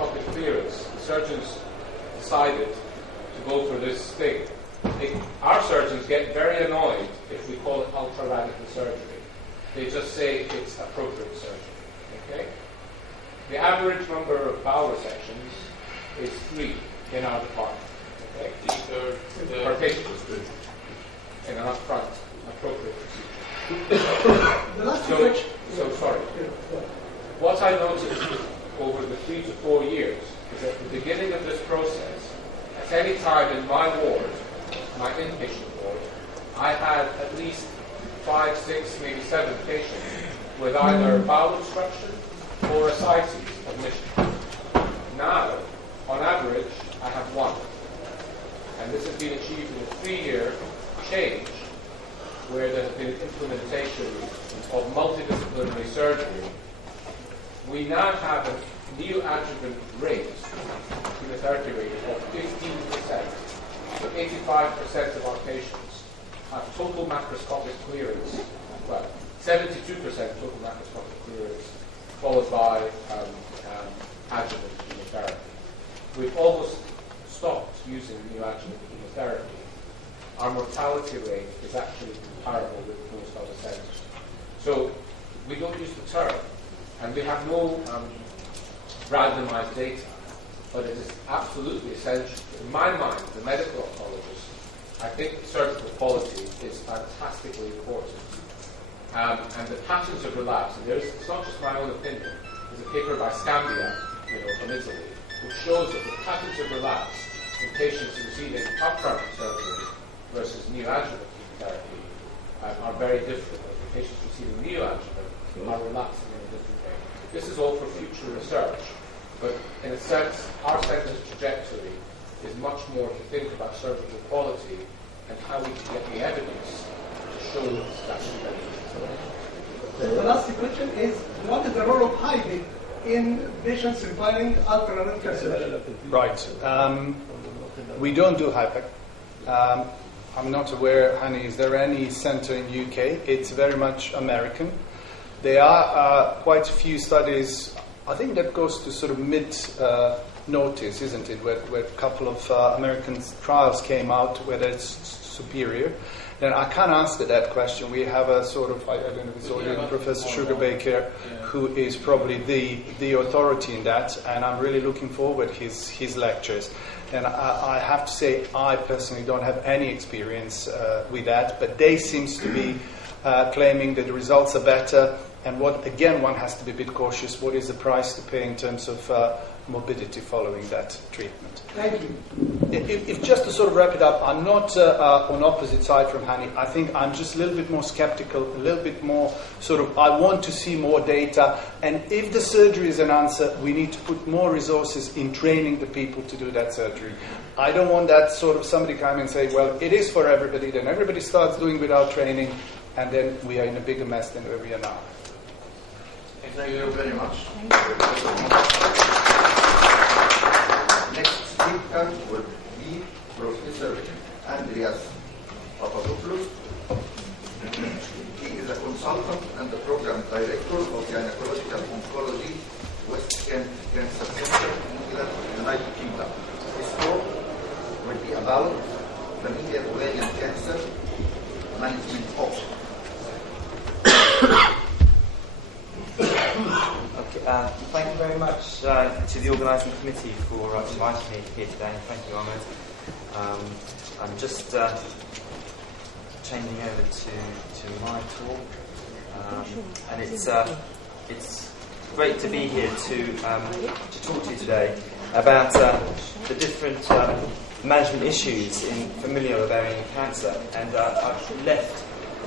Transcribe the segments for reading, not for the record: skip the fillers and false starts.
macroscopic clearance, the surgeons decided to go for this thing. Our surgeons get very annoyed if we call it ultra-radical surgery. They just say it's appropriate surgery. Okay? The average number of bowel resections is 3 in our department. Okay? Per patient. In an upfront, appropriate procedure. So sorry. What I noticed over the 3 to 4 years is at the beginning of this process, at any time in my ward, my inpatient ward, I had at least 5, 6, maybe 7 patients with either bowel obstruction or ascites admission. Now, on average, I have 1. And this has been achieved in a 3-year change where there has been implementation of multidisciplinary surgery. We now have a neoadjuvant rate, chemotherapy rate, of 15%. So 85% of our patients have total macroscopic clearance, well, 72% total macroscopic clearance, followed by adjuvant chemotherapy. We've almost stopped using neoadjuvant chemotherapy. Our mortality rate is actually comparable with most other centers. So we don't use the term, and we have no randomized data, but it is absolutely essential. In my mind, the medical oncologist, I think surgical quality is fantastically important. And the patterns of relapse, and it's not just my own opinion, there's a paper by Scambia, from Italy, which shows that the patterns of relapse in patients receiving upfront surgery versus neoadjuvant chemotherapy are very different. The patients receiving neoadjuvant are relapsing in a different way. This is all for future research, but in a sense, our centre's trajectory is much more to think about surgical quality and how we can get the evidence to show that that's beneficial. The last question is, what is the role of hiding in patients requiring ultra-radical surgery? Right. We don't do HIPEC. I'm not aware, Hani, is there any center in UK? It's very much American. There are quite a few studies, I think that goes to sort of mid-notice, isn't it, where a couple of American trials came out whether it's superior. Then I can't answer that question. We have a sort of, I don't know if it's already Professor Sugarbaker, who is probably the authority in that, and I'm really looking forward to his lectures. And I have to say, I personally don't have any experience with that, but they seems to be claiming that the results are better. And what, again, one has to be a bit cautious. What is the price to pay in terms of morbidity following that treatment? Thank you. If just to sort of wrap it up, I'm not on opposite side from Hani. I think I'm just a little bit more skeptical, a little bit more sort of, I want to see more data. And if the surgery is an answer, we need to put more resources in training the people to do that surgery. I don't want that sort of somebody come and say, well, it is for everybody, then everybody starts doing without training, and then we are in a bigger mess than where we are now. Thank you very much. Next speaker will be Professor Andreas Papadopolous. He is a consultant and the program director of Gyne-oncology Oncology West Kent Cancer Center in England, United Kingdom. His talk will be about familial ovarian cancer management options. Okay, thank you very much to the organising committee for inviting me here today, and thank you, Ahmed. I'm just changing over to my talk, and it's great to be here to talk to you today about the different management issues in familial ovarian cancer. And I've left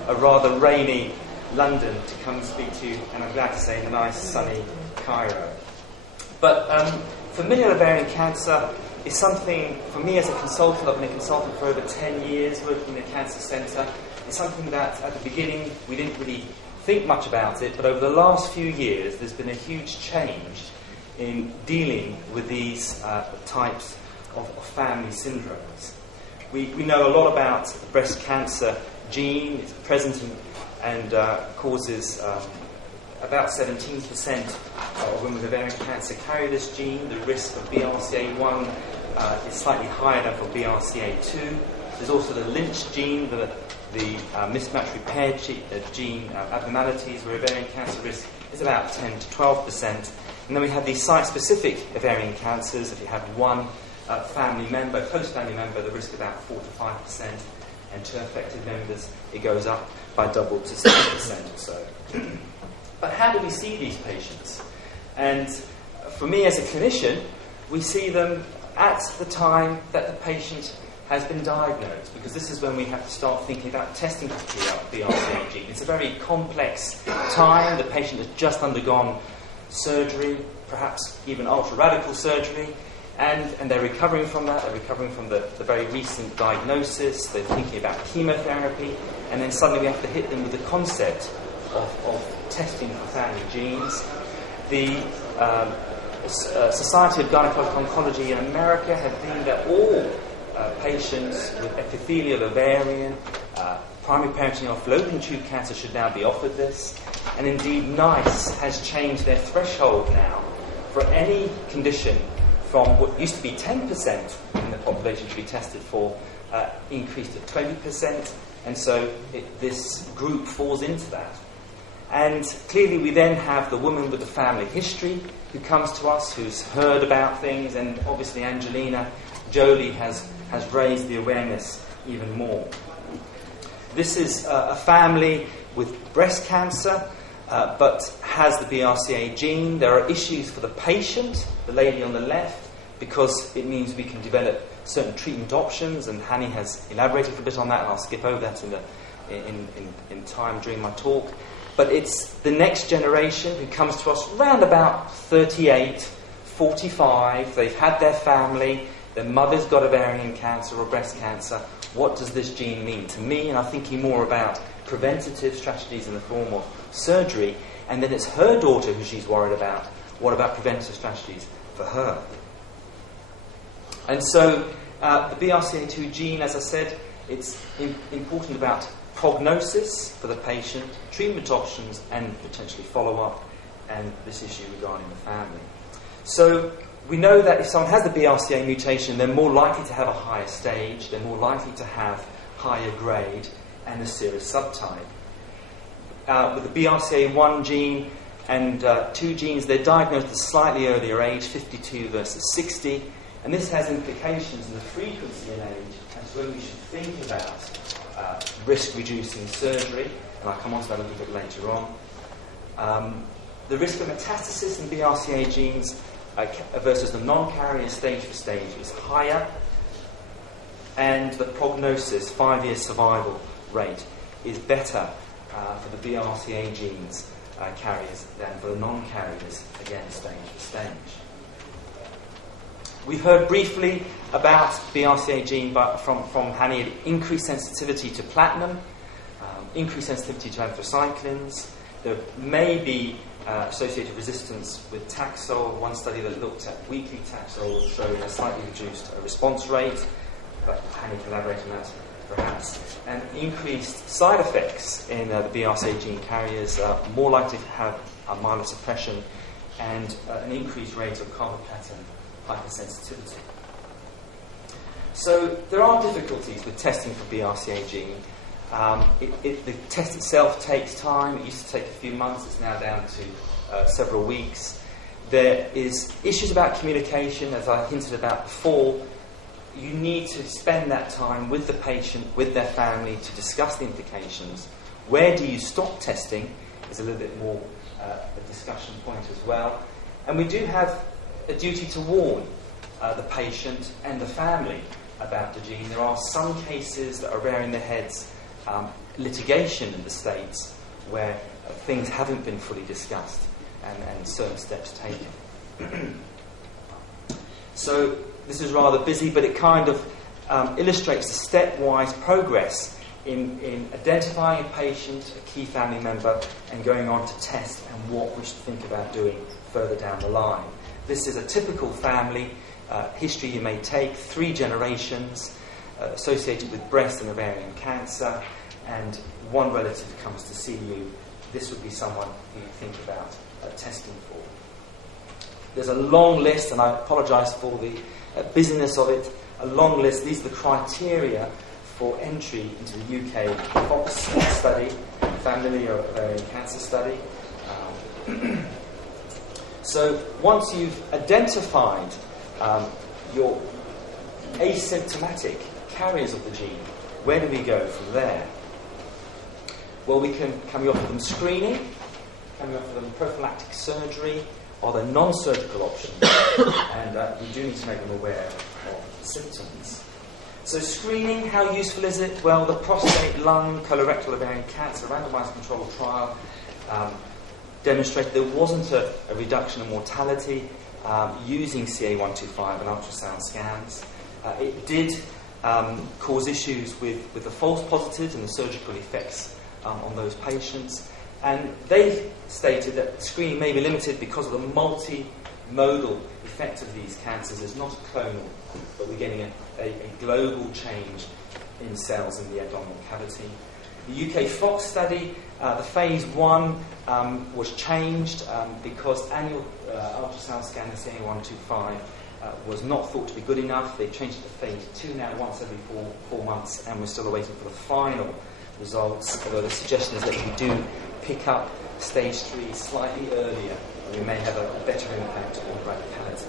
a rather rainy London to come and speak to you, and I'm glad to say in the nice sunny Cairo. But familial ovarian cancer is something, for me as a consultant, I've been a consultant for over 10 years working in a cancer centre. It's something that at the beginning we didn't really think much about it, but over the last few years there's been a huge change in dealing with these types of family syndromes. We know a lot about the breast cancer gene. It's present and causes about 17% of women with ovarian cancer carry this gene. The risk of BRCA1 is slightly higher than for BRCA2. There's also the Lynch gene, the mismatch repair gene abnormalities, where ovarian cancer risk is about 10 to 12%. And then we have these site-specific ovarian cancers. If you have one family member, close family member, the risk about 4 to 5%. And 2 affected members, it goes up by double to 6% or so. But how do we see these patients? And for me as a clinician, we see them at the time that the patient has been diagnosed, because this is when we have to start thinking about testing for BRCA gene. It's a very complex time. The patient has just undergone surgery, perhaps even ultra-radical surgery, and they're recovering from that. They're recovering from the very recent diagnosis. They're thinking about chemotherapy, and then suddenly we have to hit them with the concept of testing for family genes. The Society of Gyne-oncology Oncology in America have deemed that all patients with epithelial ovarian, primary parental or fallopian tube cancer should now be offered this. And indeed, NICE has changed their threshold now for any condition from what used to be 10% in the population to be tested for, increased to 20%. And so this group falls into that. And clearly we then have the woman with the family history who comes to us, who's heard about things, and obviously Angelina Jolie has raised the awareness even more. This is a family with breast cancer, but has the BRCA gene. There are issues for the patient, the lady on the left, because it means we can develop certain treatment options, and Hani has elaborated a bit on that, and I'll skip over that in time during my talk. But it's the next generation who comes to us around about 38, 45. They've had their family, their mother's got ovarian cancer or breast cancer. What does this gene mean to me? And I'm thinking more about preventative strategies in the form of surgery. And then it's her daughter who she's worried about. What about preventative strategies for her? And so the BRCA2 gene, as I said, it's important about prognosis for the patient, treatment options, and potentially follow-up, and this issue regarding the family. So we know that if someone has the BRCA mutation, they're more likely to have a higher stage, they're more likely to have higher grade, and a serious subtype. With the BRCA1 gene and 2 genes, they're diagnosed at a slightly earlier age, 52 versus 60, and this has implications in the frequency in age as to whether we should think about risk-reducing surgery, and I'll come on to that a little bit later on. The risk of metastasis in BRCA genes versus the non-carrier stage for stage is higher, and the prognosis, 5-year survival rate, is better for the BRCA genes carriers than for the non-carriers, again, stage for stage. We've heard briefly about BRCA gene from Hani, increased sensitivity to platinum, increased sensitivity to anthracyclines. There may be associated resistance with Taxol. One study that looked at weekly Taxol showed a slightly reduced response rate, but Hani can elaborate on that perhaps. And increased side effects in the BRCA gene carriers, more likely to have myelosuppression and an increased rate of carboplatin hypersensitivity. So there are difficulties with testing for BRCA gene. The test itself takes time. It used to take a few months. It's now down to several weeks. There is issues about communication, as I hinted about before. You need to spend that time with the patient, with their family, to discuss the implications. Where do you stop testing is a little bit more a discussion point as well. And we do have a duty to warn the patient and the family about the gene. There are some cases that are rearing their heads, litigation in the States, where things haven't been fully discussed and certain steps taken. So this is rather busy, but it kind of illustrates the stepwise progress in identifying a patient, a key family member, and going on to test and what we should think about doing further down the line. This is a typical family history you may take, 3 generations associated with breast and ovarian cancer, and one relative comes to see you this would be someone who you think about testing for. There's a long list, and I apologise for the busyness of it, a long list. These are the criteria for entry into the UK Fox study, familial ovarian cancer study. So once you've identified your asymptomatic carriers of the gene, where do we go from there? Well, can we offer them screening? Can we offer them prophylactic surgery? Are there non-surgical options? And we do need to make them aware of symptoms. So screening, how useful is it? Well, the prostate, lung, colorectal ovarian cancer randomized controlled trial demonstrated there wasn't a reduction in mortality using CA125 and ultrasound scans. It did cause issues with the false positives and the surgical effects on those patients. And they stated that screening may be limited because of the multimodal effect of these cancers. It's not a clonal, but we're getting a global change in cells in the abdominal cavity. The UK Fox study, the phase 1 was changed because annual ultrasound scan of CA125 was not thought to be good enough. They changed it to phase 2 now, once every 4 months, and we're still waiting for the final results, although the suggestion is that if we do pick up stage 3 slightly earlier, we may have a better impact on radicality.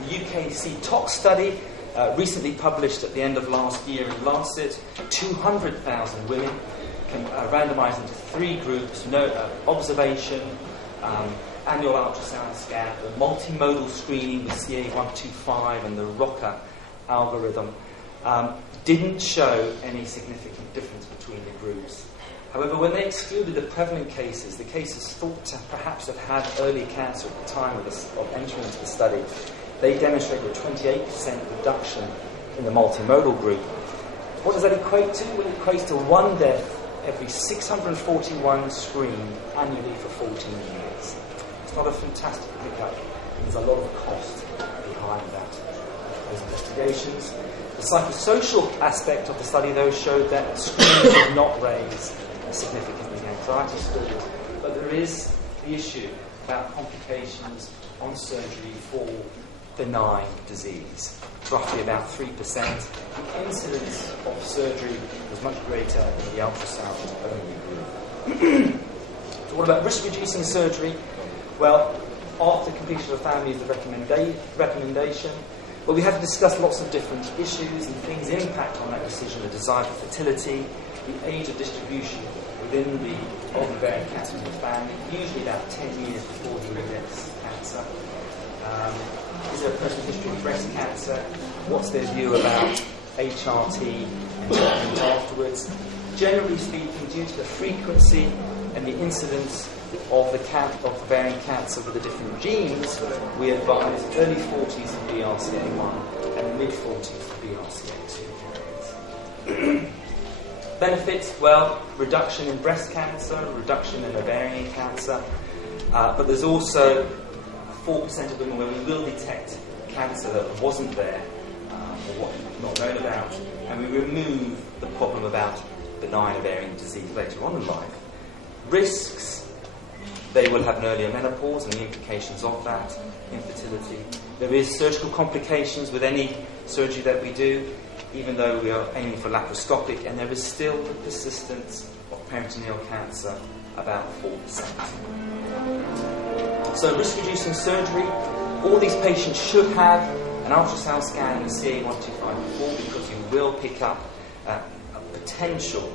The UKC tox study, recently published at the end of last year in Lancet, 200,000 women randomised into 3 groups, observation, annual ultrasound scan, the multimodal screening with CA125 and the ROCA algorithm, didn't show any significant difference between the groups. However, when they excluded the prevalent cases, the cases thought to perhaps have had early cancer at the time of entering into the study, they demonstrated a 28% reduction in the multimodal group. What does that equate to? Well, it equates to 1 death every 641 screened annually for 14 years. It's not a fantastic pickup. There's a lot of cost behind those investigations. The psychosocial aspect of the study, though, showed that screening did not raise significantly anxiety scores, but there is the issue about complications on surgery for benign disease, roughly about 3%. The incidence of surgery was much greater in the ultrasound-only group. So what about risk-reducing surgery? Well, after completion of family is the recommendation. But we have to discuss lots of different issues and things impact on that decision, the desire for fertility, the age of distribution within the ovarian cancer in the family, usually about 10 years before he gets cancer. Is there a personal history of breast cancer? What's their view about HRT and treatment afterwards? Generally speaking, due to the frequency and the incidence of ovarian cancer with the different genes, we advise early 40s for BRCA1 and mid-40s for BRCA2 periods. Benefits, well, reduction in breast cancer, reduction in ovarian cancer, but there's also 4% of women where we will detect cancer that wasn't there or what not known about, and we remove the problem about benign ovarian disease later on in life. Risks, they will have an earlier menopause and the implications of that, infertility. There is surgical complications with any surgery that we do, even though we are aiming for laparoscopic, and there is still the persistence of peritoneal cancer, about 4%. So risk-reducing surgery, all these patients should have an ultrasound scan with CA125 before, because you will pick up a potential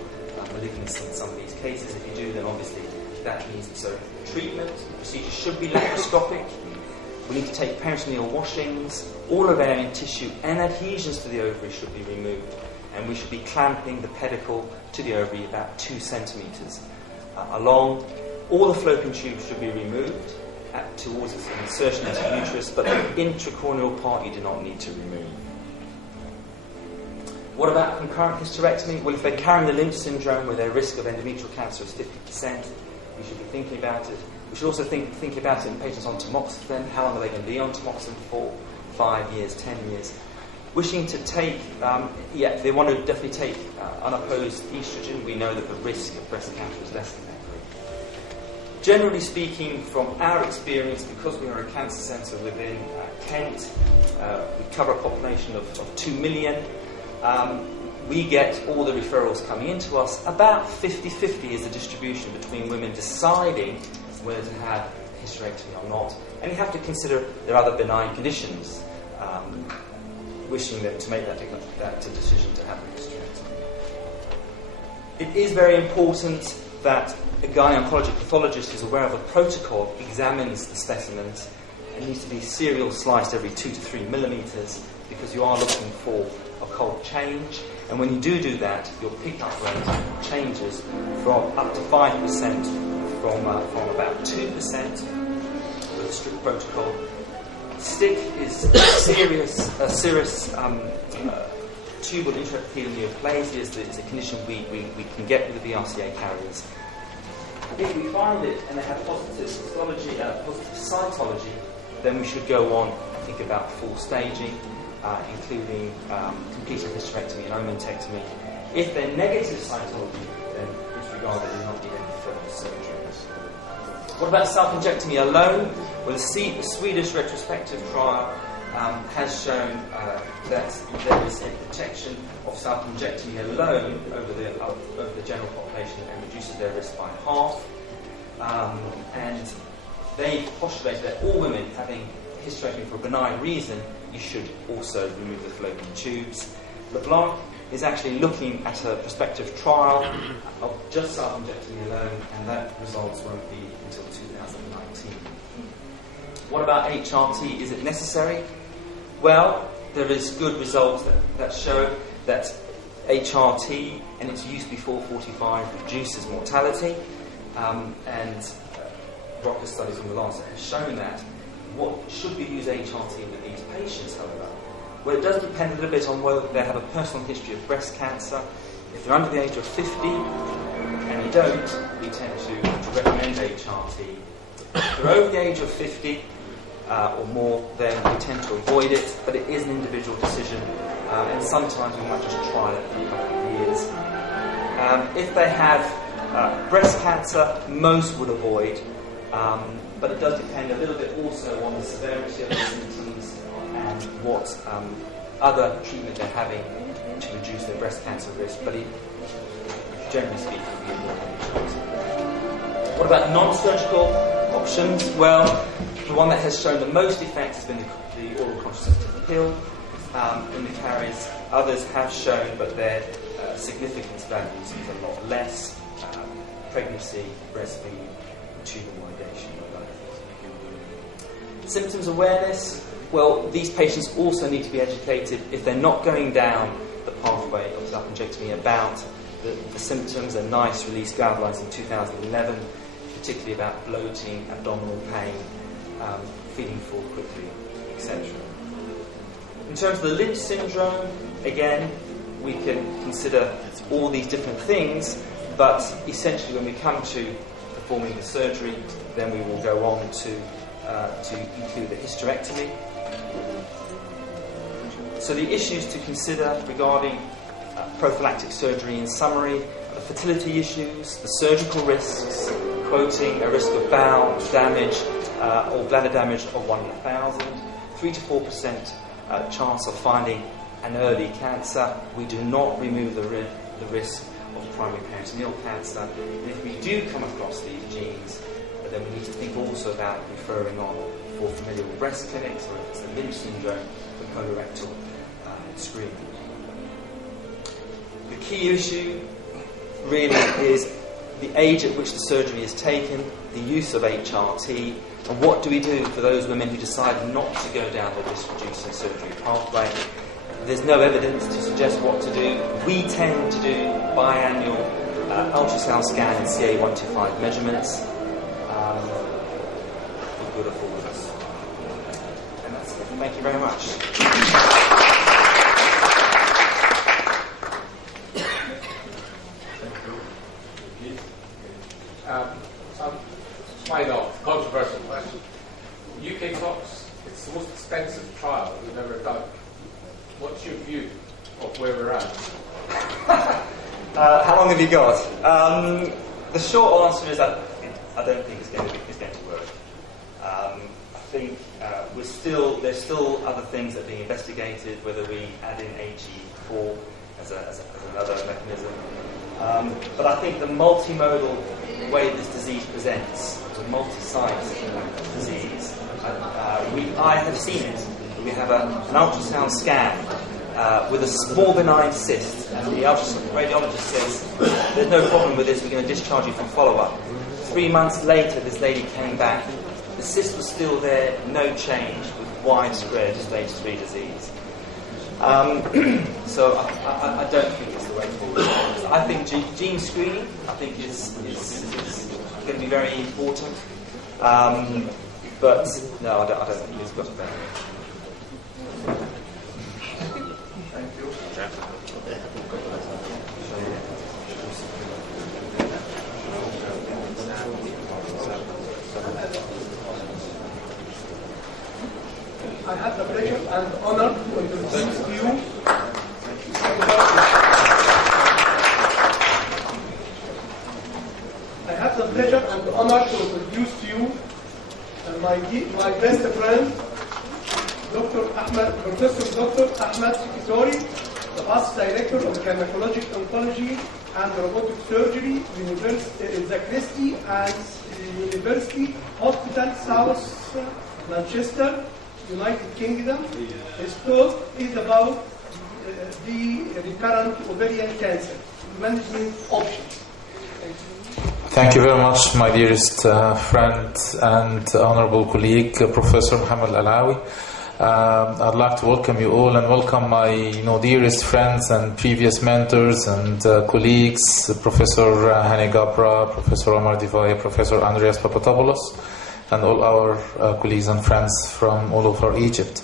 malignancy in some of these cases. If you do, then obviously that means that so treatment, procedure should be laparoscopic. We need to take peritoneal washings. All ovarian tissue and adhesions to the ovary should be removed, and we should be clamping the pedicle to the ovary about 2 centimetres along. All the fallopian tubes should be removed towards its insertion into the uterus, but the intracorneal part you do not need to remove. What about concurrent hysterectomy? Well, if they're carrying the Lynch syndrome where their risk of endometrial cancer is 50%, we should be thinking about it. We should also think about it in patients on tamoxifen. How long are they going to be on tamoxifen for? 5 years, 10 years. Wishing to take, they want to definitely take unopposed estrogen. We know that the risk of breast cancer is less than that Generally speaking, from our experience, because we are a cancer centre within Kent, we cover a population of 2 million. We get all the referrals coming into us. About 50-50 is the distribution between women deciding whether to have a hysterectomy or not. And you have to consider there are other benign conditions, wishing them to make that decision to have a hysterectomy. It is very important that a gyne-oncology pathologist is aware of a protocol, examines the specimens. It needs to be serial sliced every 2 to 3 millimetres, because you are looking for a cold change. And when you do that, your pick-up rate changes from up to 5% from about 2% with a strict protocol. Stick is a serous tubal intraepithelial neoplasia is a condition we can get with the BRCA carriers. If we find it and they have positive histology, positive cytology, then we should go on and think about full staging, including completing hysterectomy and omentectomy. If they're negative cytology, then disregard that there will not be any further surgeries. What about self-injectomy alone? Well, the Swedish retrospective trial has shown that there is a protection of self-injectomy alone over the general population and reduces their risk by half. And they postulate that all women having hysterectomy for a benign reason, you should also remove the fallopian tubes. LeBlanc is actually looking at a prospective trial of just self-injectomy alone, and that results won't be until 2019. What about HRT? Is it necessary? Well, there is good results that show that HRT and its use before 45 reduces mortality, and Brca studies from the Lancet have shown that. What should we use HRT with these patients, however? Well, it does depend a little bit on whether they have a personal history of breast cancer. If they're under the age of 50 and they don't, we tend to recommend HRT. If they're over the age of 50 or more, then we tend to avoid it, but it is an individual decision, and sometimes we might just try it for a couple of years. If they have breast cancer, most would avoid, but it does depend a little bit also on the severity of the symptoms and what other treatment they're having to reduce their breast cancer risk, but generally speaking, we avoid HRT. What about non-surgical options? Well, the one that has shown the most effect has been the oral contraceptive pill in the carriers. Others have shown, but their significance values is a lot less. Pregnancy, breastfeeding, tubal ligation. Symptoms awareness. Well, these patients also need to be educated if they're not going down the pathway of self-injectomy about the symptoms. A NICE released guidelines in 2011, particularly about bloating, abdominal pain, feeling full quickly, etc. In terms of the Lynch syndrome, again, we can consider all these different things, but essentially when we come to performing the surgery, then we will go on to include the hysterectomy. So the issues to consider regarding prophylactic surgery in summary are the fertility issues, the surgical risks, quoting a risk of bowel damage or bladder damage of 1 in 1,000, 3 to 4% chance of finding an early cancer. We do not remove the risk of primary peritoneal cancer. And if we do come across these genes, then we need to think also about referring on for familial breast clinics, or if it's the Lynch syndrome, for colorectal screening. The key issue really is the age at which the surgery is taken, the use of HRT, and what do we do for those women who decide not to go down the risk-reducing surgery pathway. There's no evidence to suggest what to do. We tend to do biannual ultrasound scan and CA125 measurements for good or for worse. And that's it. Thank you very much. Quite off, controversial question. UK Tox, it's the most expensive trial we've ever done. What's your view of where we're at? How long have you got? The short answer is that I don't think it's going to work. I think there's still other things that are being investigated, whether we add in AG4 as another mechanism. But I think the multimodal way this disease presents, the multi-site disease, I have seen it. We have an ultrasound scan with a small benign cyst, and the radiologist says, there's no problem with this, we're going to discharge you for follow-up. 3 months later, this lady came back. The cyst was still there, no change, with widespread stage 3 disease. So I don't think it's the way forward. I think gene screening, I think is going to be very important. But no, I don't think it's got to be. Thank you. I have the pleasure and honor to introduce to you my best friend, Professor Dr. Hrt Is, the past director of Gyne-oncology Oncology and Robotic Surgery, the Christie and University Hospital, South Manchester, United Kingdom. His talk is about the recurrent ovarian cancer management options. Thank you very much, my dearest friend and honorable colleague, Professor Muhammad Alawi. I'd like to welcome you all and welcome my dearest friends and previous mentors and colleagues, Professor Hani Gabra, Professor Omar Divaya, Professor Andreas Papadopolous, and all our colleagues and friends from all over Egypt.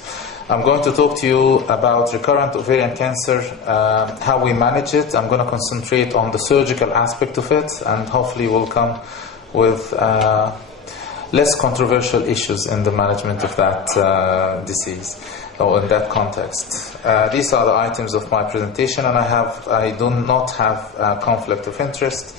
I'm going to talk to you about recurrent ovarian cancer, how we manage it. I'm going to concentrate on the surgical aspect of it, and hopefully we'll come with less controversial issues in the management of that disease, or in that context. These are the items of my presentation, and I do not have a conflict of interest.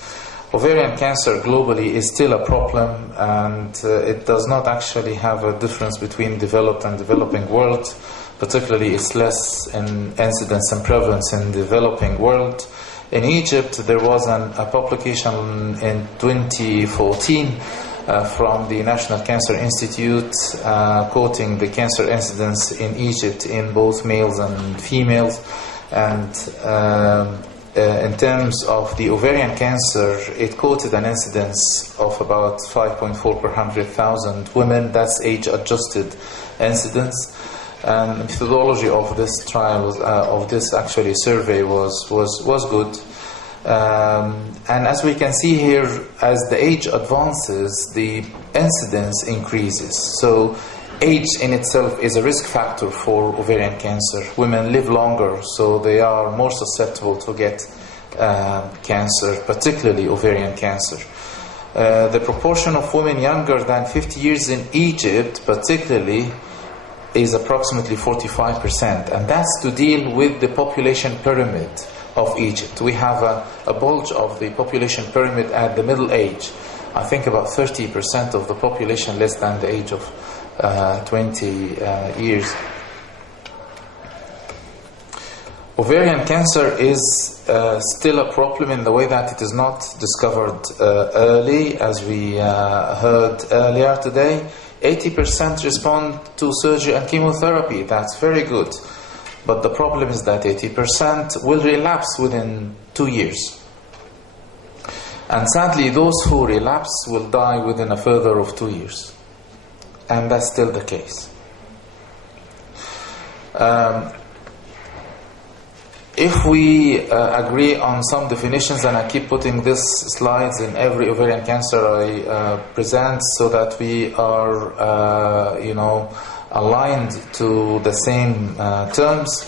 Ovarian cancer globally is still a problem, and it does not actually have a difference between developed and developing world. Particularly, it's less in incidence and prevalence in developing world. In Egypt, there was a publication in 2014 from the National Cancer Institute quoting the cancer incidence in Egypt in both males and females, and in terms of the ovarian cancer, it quoted an incidence of about 5.4 per 100,000 women. That's age-adjusted incidence. And the methodology of this trial, of this actually survey, was good. And as we can see here, as the age advances, the incidence increases. So age in itself is a risk factor for ovarian cancer. Women live longer, so they are more susceptible to get cancer, particularly ovarian cancer. The proportion of women younger than 50 years in Egypt, particularly, is approximately 45%, and that's to deal with the population pyramid of Egypt. We have a bulge of the population pyramid at the middle age. I think about 30% of the population less than the age of 20 years. Ovarian cancer is still a problem in the way that it is not discovered early, as we heard earlier today. 80% respond to surgery and chemotherapy. That's very good. But the problem is that 80% will relapse within 2 years. And sadly, those who relapse will die within a further of 2 years. And that's still the case. If we agree on some definitions, and I keep putting these slides in every ovarian cancer I present so that we are, aligned to the same terms.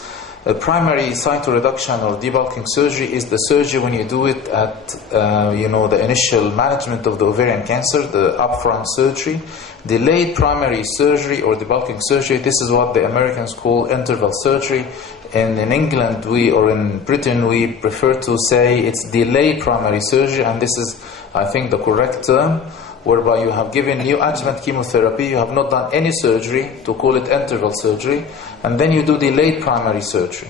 Primary cytoreduction or debulking surgery is the surgery when you do it at, the initial management of the ovarian cancer, the upfront surgery. Delayed primary surgery or debulking surgery, this is what the Americans call interval surgery. And in England, or in Britain, we prefer to say it's delayed primary surgery, and this is, I think, the correct term. whereby you have given neoadjuvant chemotherapy, you have not done any surgery, to call it interval surgery, and then you do delayed primary surgery.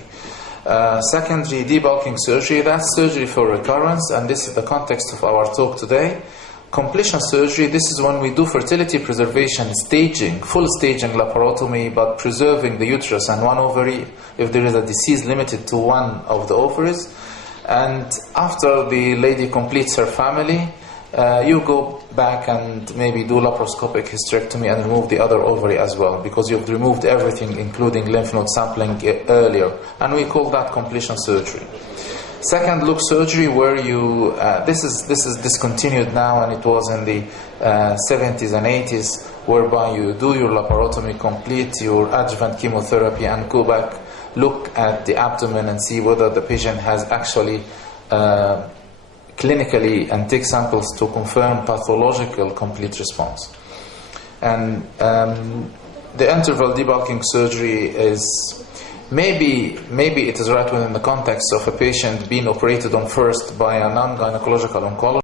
Secondary debulking surgery, that's surgery for recurrence, and this is the context of our talk today. Completion surgery, this is when we do fertility preservation staging, full staging laparotomy, but preserving the uterus and one ovary if there is a disease limited to one of the ovaries. And after the lady completes her family, you go back and maybe do laparoscopic hysterectomy and remove the other ovary as well, because you've removed everything, including lymph node sampling earlier. And we call that completion surgery. Second look surgery, where you this is discontinued now, and it was in the 70s and 80s, whereby you do your laparotomy, complete your adjuvant chemotherapy, and go back, look at the abdomen and see whether the patient has actually clinically, and take samples to confirm pathological complete response. And the interval debulking surgery is maybe it is right within the context of a patient being operated on first by a non-gynecological oncologist.